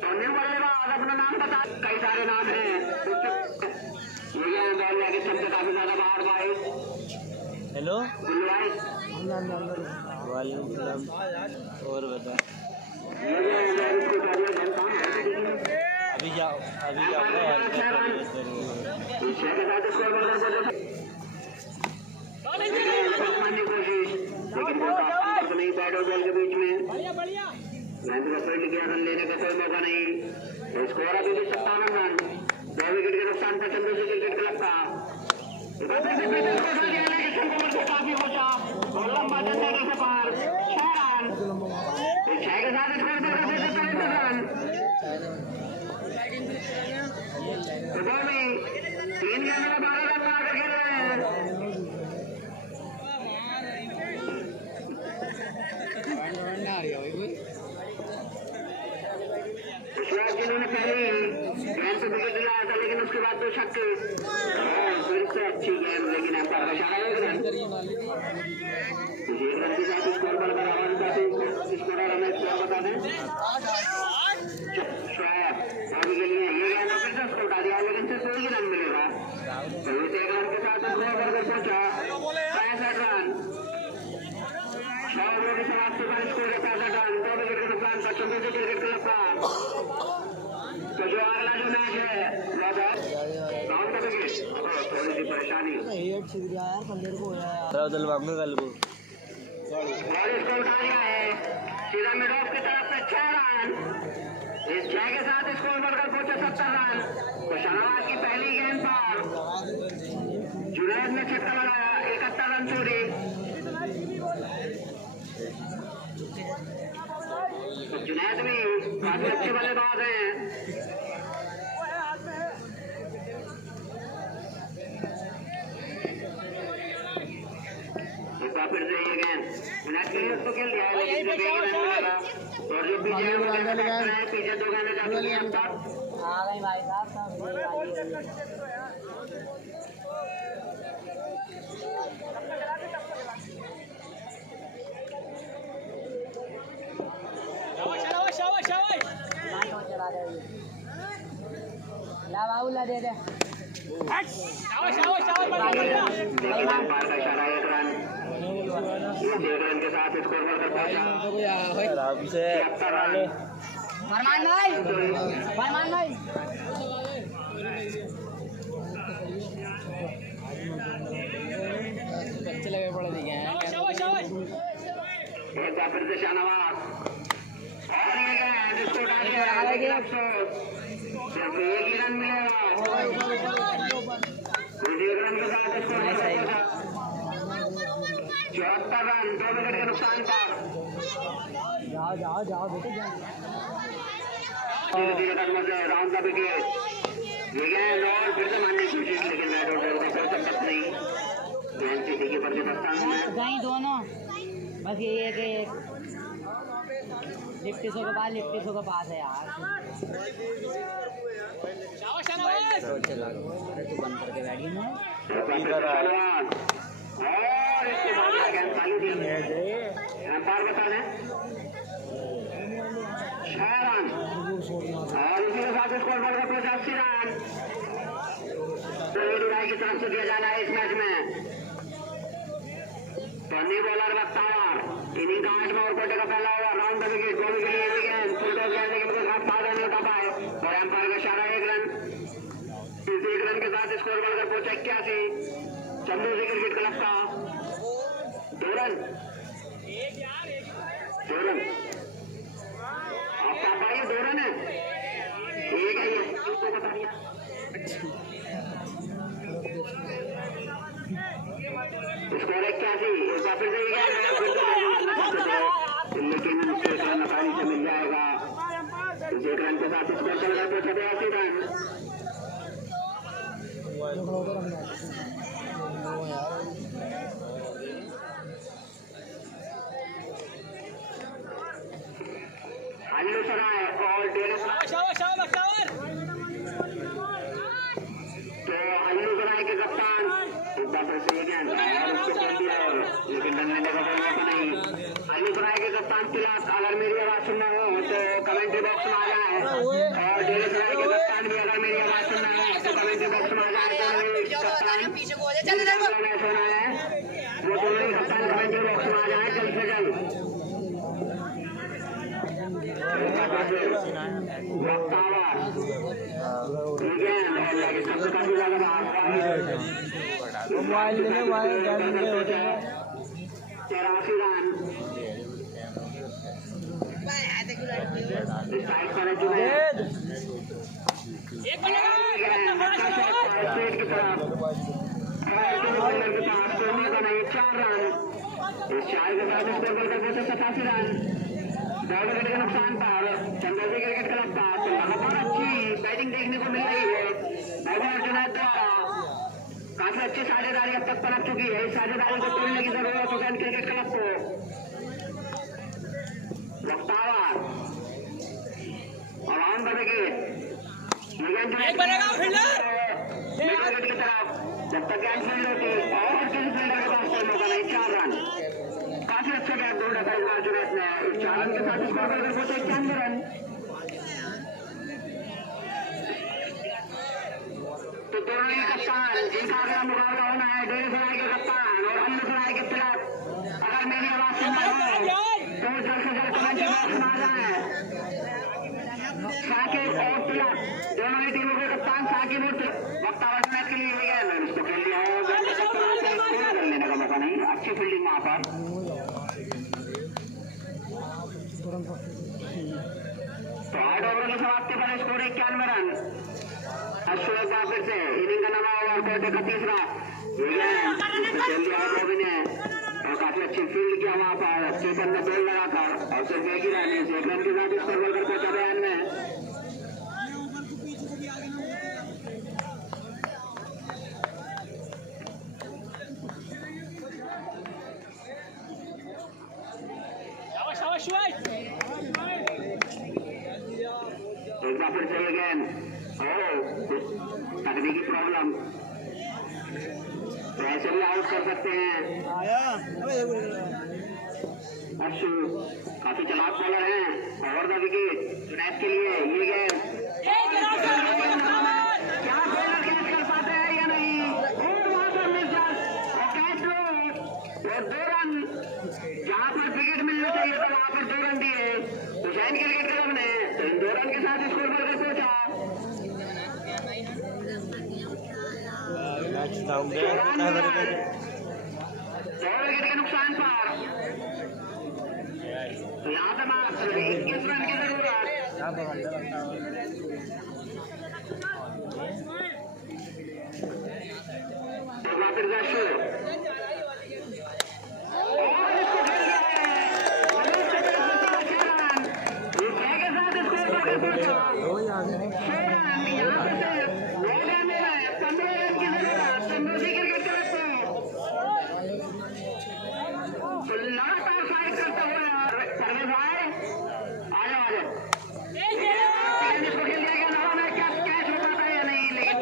तो न्यू बल्लेबाज अपना नाम बता कई सारे नाम हैं ये बॉल लेके चलते काफी ज्यादा बाहर भाई। हेलो वालेकुम सलाम और बता अभी जाओ कोशिश लेकिन नहीं बैट और बॉल के बीच में गेंद का फील्ड किया रन लेने का कोई मौका नहीं। स्कोर अभी भी 57 रन 2 विकेट के नुकसान पर चंदू से क्रिकेट क्लब का काफी पहुंचा और लंबा डंडे के पार 6 रन 6 के साथ स्कोर 33 रन 3 गेंद में 12 रन बनाकर खेल रहे हैं। जिन्होंने पहले गेंद से विकेट दिलाया था लेकिन उसके बाद 2 छक्के फिर से अच्छी गेंद लेकिन एम्पायर का इशारा 1 रन 1 रन के साथ स्कोर पर बराबर स्कोर हमें स्कोर बता दें शुएब अभी के लिए ये गेंद फिर से उसको उठा दिया लेकिन सिर्फ 2 ही रन मिलेगा। तो 1 रन के साथ स्कोर बढ़कर पहुंचा 65 रन 6 ओवर की समाप्ति पर स्कोर 65 रन 2 विकेट के नुकसान पर चंदू से क्रिकेट क्लब का। तो जो अगला जो मैच है राउंड का विकेट थोड़ी सी परेशानी और इसको उठा लिया है सीधा मिड ऑफ की तरफ से 6 रन इस 6 के साथ स्कोर बढ़कर पहुंचे 70 रन। तो शाहनवाज की पहली गेंद पर जुनैद ने छक्का लगाया 71 रन चोरी जुनैद भी काफी अच्छे बल्लेबाज हैं। फिर से ये गेंद जुनैद के लिए तो खेल दिया है, लेकिन और जो पीछे पीछे 2 गेंदें जा चुकी हैं अब तक। आ गई भाई साहब ला बाबू ला दे दे के साथ स्कोर बढ़कर पहुंचा फरमान भाई अच्छे लगे पड़े दिखे हैं एक बार फिर से शाहनवाज और ये गेंद इसको डाल दिया, सिर्फ एक ही रन मिलेगा। एक रन के साथ स्कोर 74 रन 2 विकेट के नुकसान पर। जाओ बेटे धीरे कदमों से राउंड द विकेट। ये गेंद और फिर से मारने की कोशिश, लेकिन बैट और कोई सकत नहीं। गेंद सीधी के पर कप्तान में गई दोनों, बस यही है कि लिफ्टिसों के पास है यार। बंद करके बैठी मैं और इसके बाद गेंद चालू की एम्पायर बता दें 6 रन और इसी के साथ स्कोर बढ़कर 85 रन की तरफ से दिया जाना है इस मैच में। टर्नी बॉलर बख्तावर इनिंग का 8वां और कोटे का पहला ओवर, राउंड द विकेट। गोल के लिए गेंद फुल टॉस गेंद, लेकिन उसके साथ फायदा नहीं उठा पाए और एम्पायर का इशारा 1 रन। इस 1 रन के साथ स्कोर बढ़कर पहुंचा 81। चंदू जी क्रिकेट क्लब का 2 रन आपका भाई 2 रन है, एक है ये किसको बता दिया। स्कोर 81। एक बार फिर से लेकिन 1 रन आसानी से मिल जाएगा। इस 1 रन के साथ स्कोर चल रहा है 82 रन। अल्लूसराय और डेरेस तो अल्लूसराय के कप्तान एक बार फिर से ये गेंद लेकिन रन लेने का कोई मौका नहीं। अल्लूसराय के कप्तान तिलक, अगर मेरी आवाज सुनना हो तो कमेंट्री बॉक्स में आ जाए, और डेरेसराय के कप्तान भी अगर मेरी आवाज सुनना हो तो कमेंट्री बॉक्स में आ जाए। सुना है वो दोनों ही कप्तान कमेंट्री बॉक्स में आ जाए जल्द से जल्द। मोबाइल ले 83 रन इस 4 के साथ स्कोर करके 87 रन 2 विकेट के नुकसान पर। चंद्रजी क्रिकेट क्लब का लगातार अच्छी बैटिंग देखने को मिल रही है। जुनैद द्वारा काफी अच्छी साझेदारी अब तक पनप चुकी है। इस साझेदारी को तोड़ने की जरूरत हुसैन क्रिकेट क्लब को। बख्तावर और राउंड द विकेट विकेट की तरफ जब तक गेंद फील्ड होती और किसी फील्डर के पास कोई मौका नहीं। 4 रन काफी अच्छे गेंद गोल रखा इस बार जुनैद ने। इस 4 रन के साथ स्कोर करके पहुंचे 91 रन। तो दोनों ही कप्तान जिनका अगला मुकाबला होना है, डेरेसराय के कप्तान और अल्लूसराय के तिलक, अगर मेरी आवाज सुनना हो तो जल्द से जल्द कमेंट बॉक्स में आ जाए। साकिब और तिलक दोनों ही टीमों के कप्तान साकिब और बख्तावर मैच के लिए गए हैं। इसको खेल लिया है, गोल लेने का मौका नहीं। अच्छी फील्डिंग वहां पर। तो 8 ओवर की समाप्ति पर स्कोर 91 रन। अश्विन का फिर से इनिंग का नवा ओवर कोटे का 3रा खेल लिया रॉबी ने और काफी अच्छी फील्ड किया वहां पर। चेतन ने बॉल लगाकर और सिर्फ 1 ही रन 1 रन के साथ स्कोर पानी की प्रॉब्लम, तो ऐसे भी आउट कर सकते हैं। अर्शु काफी चालाक बॉलर हैं और द विकेट जुनैद के लिए ये गेम क्या बॉलर कैच कर पाते हैं या नहीं, और वहां पर मिस और कैच और 2 रन, जहां पर विकेट मिलना चाहिए था वहां पर 2 रन दिए हुसैन क्रिकेट क्लब ने, तो इन 2 रन के साथ स्कोर पर पहुंचा। विकेट के नुकसान पर, तो यहाँ पे मात्र 21 रन की जरूरत। फिर दर्शो और इसको खेल गया है, के साथ स्कोर पर पहुंचा 6 रन। यहाँ पे 15 रन की जरूरत समृद्धि क्रिकेट क्लब को, तो लगातार फाइट करता हुआ परवेज भाई आ जाओ इसको खेल दिया गया नवा में, क्या कैच हो पाता है या नहीं, लेकिन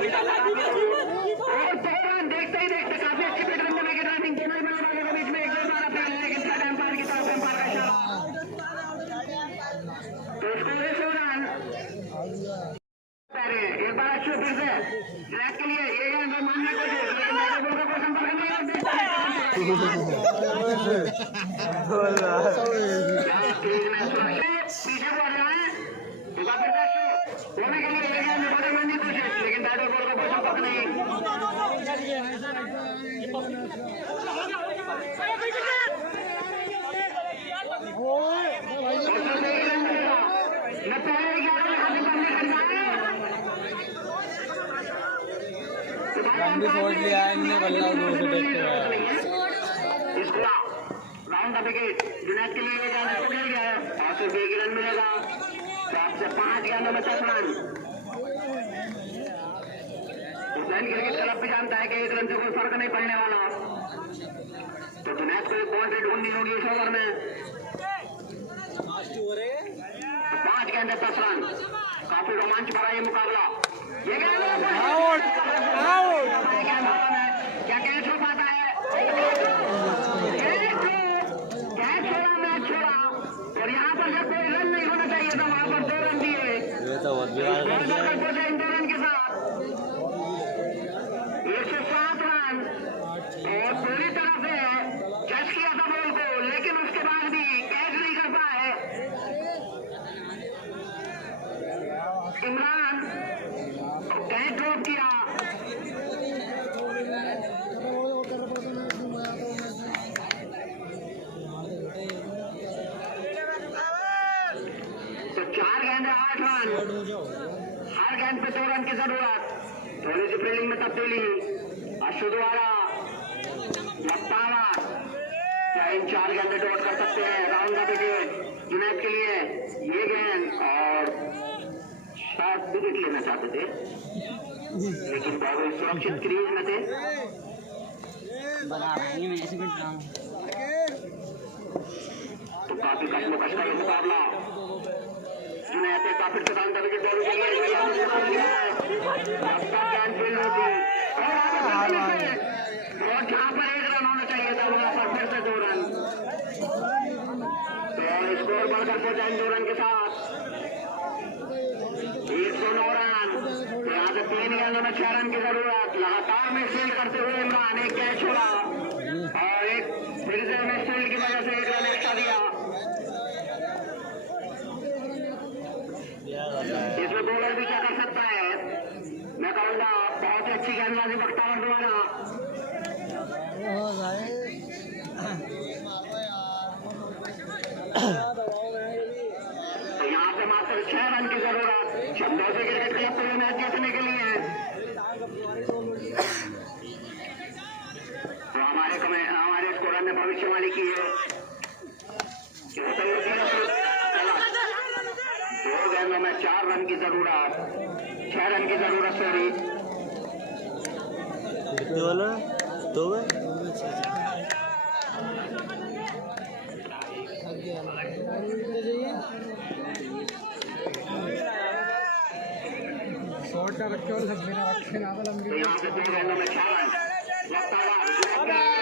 और 2 रन देखते ही देखते काफी अच्छी विकेट रन विकेट रनिंग तीनों बल्लेबाजों के बीच में एक जोरदार अपील, लेकिन थर्ड एम्पायर की तरफ एम्पायर का इशारा, तो स्कोर है 6 रन। एक बार अच्छे फिर से ट्रैक के लिए ये गेंद मारने की कोशिश, लेकिन बैटर बॉल का कोई संपर्क नहीं है, पीछे बढ़ रहा है, एक बार फिर से होने के लिए ये गेंद बड़े मारने की कोशिश, लेकिन बैटर बॉल का कोई संपर्क नहीं। छोड़ लिया राउंड द विकेट जुनैद के लिए जाने को खेल गया है और सिर्फ 1 रन मिलेगा, तो आपसे 5 गेंदों में 10 रन। हुसैन क्रिकेट क्लब भी जानता है कि 1 रन से कोई फर्क नहीं पड़ने वाला, तो जुनैद को एक बाउंड्री ढूंढनी होगी इस ओवर में। 5 गेंदे 10 रन, काफी रोमांच भरा ये मुकाबला। ये गेंद क्या कैच हो पाता है, कैच छोड़ा, मैच छोड़ा, और यहाँ पर जब कोई रन नहीं होना चाहिए था वहां पर 2 रन दिए, इन 2 रन के साथ 107 रन, और पूरी तरह से जज किया था बॉल को, लेकिन उसके बाद भी कैच नहीं कर पाए इमरान, कैच ड्रॉप किया। तो 4 गेंदे 8 रन, हर गेंद पे 2 रन की जरूरत, थोड़ी सी फील्डिंग में तब्दीली, अशु द्वारा लपटावा, क्या इन 4 गेंदे डॉट कर सकते हैं राउंड द विकेट जुनैद के लिए, ये गेंद और शायद विकेट लेना चाहते थे, लेकिन बहुत सुरक्षित क्रीज में थे, तो काफी कशमकश का ये मुकाबला। जुनैद ने काफी प्रधान दल के बॉल के लिए गेंद फील्ड होती और जहां पर 1 रन होना चाहिए था वहां पर फिर से 2 रन, तो स्कोर बढ़कर पहुंचा इन 2 रन के साथ 109 रन, तो यहाँ से 3 गेंदों में 6 रन की जरूरत। लगातार मिसफील्ड करते हुए इमरान एक कैच छोड़ा और एक फिर से मिसफील्ड की वजह से 1 रन एक्स्ट्रा दिया। इसमें बॉलर भी क्या कर सकता है, मैं कहूँगा बहुत ही अच्छी गेंदबाजी बख्तावर द्वारा। तो यहाँ पे मात्र 6 रन की जरूरत चंदौसी क्रिकेट क्लब को मैच जीतने के लिए, तो हमारे स्कोरर ने भविष्यवाणी की है कि 2 गेंदों में 4 रन की जरूरत, 6 रन की जरूरत, सॉरी 2 शॉर्ट तो यहाँ से 2 गेंदों में 6 रन लगता हुआ